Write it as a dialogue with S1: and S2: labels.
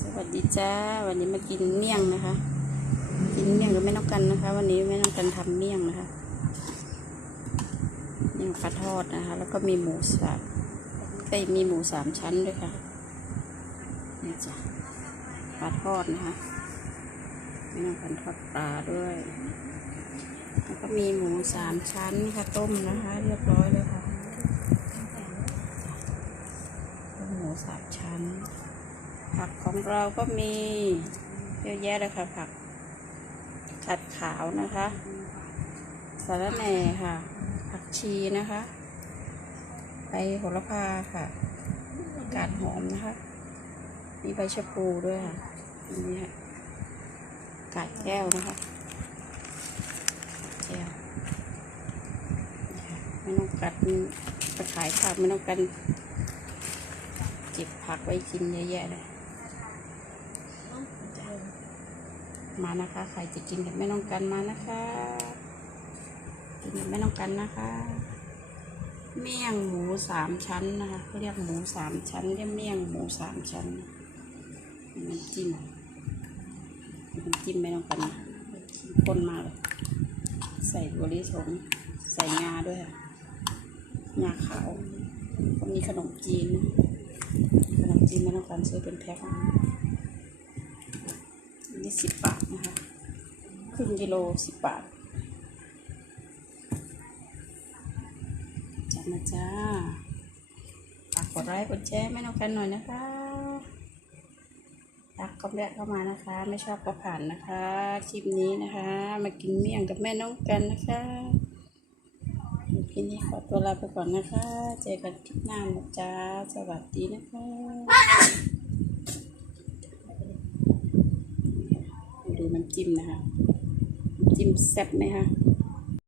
S1: สวัสดีจ้า วันนี้มากินเมี่ยงนะคะ กินเมี่ยงกับแม่น้องกันนะคะ วันนี้แม่น้องกันทำเมี่ยงนะคะเมี่ยงปลาทอดนะคะ แล้วก็มีหมูสับไอ้มีหมูสามชั้นด้วยค่ะนี่จ้ะปลาทอดนะคะแม่น้องกันทอดปลาด้วย แล้วก็มีหมูสามชั้นค่ะต้มนะคะ เรียบร้อยเลยค่ะหมูสามชั้น ผักของเราก็มีเยอะแยะเลยค่ะผักฉัดขาวนะคะสาระแหน่ค่ะ ผักชีนะคะใบโหระพาค่ะกาดหอมนะคะ มีใบชะพูด้วยค่ะนนี้ค่ะกาดแก้วนะคะแก้วไม่ต้องกัดไปขายผักไม่ต้องกันเก็บผักไว้กินเยอะแยะเลย มานะคะ ใครจะกินกับแม่น้องกันมานะคะ กินกับแม่น้องกันนะคะ เมี่ยงหมูสามชั้นนะคะเขาเรียกหมูสามชั้นเรียกเมี่ยงหมูสามชั้นน้ำจิ้มน้ำจิ้มแม่น้องกันนะข้นมาเลยใส่บัวลิสงใส่งาด้วยค่ะงาขาวก็มีขนมจีนนะขนมจีนแม่น้องกันซื้อเป็นแพ็ค นนี้สิบบาทนะคะครึ่งกิโลสิบบาทจัดมาจ้าฝากกดไลค์กดแชร์ไม่น้องกันหน่อยนะคะรักก็แวะเข้ามานะคะ ไม่ชอบก็ผ่านนะคะคลิปนี้นะคะ มากินเมี่ยงกับแม่น้องกันนะคะพี่นี้ขอตัวลาไปก่อนนะคะ เจอกันคลิปหน้านะจ๊ะสวัสดีนะคะ น้ำจิ้มนะคะ จิ้มแซ่บไหมคะ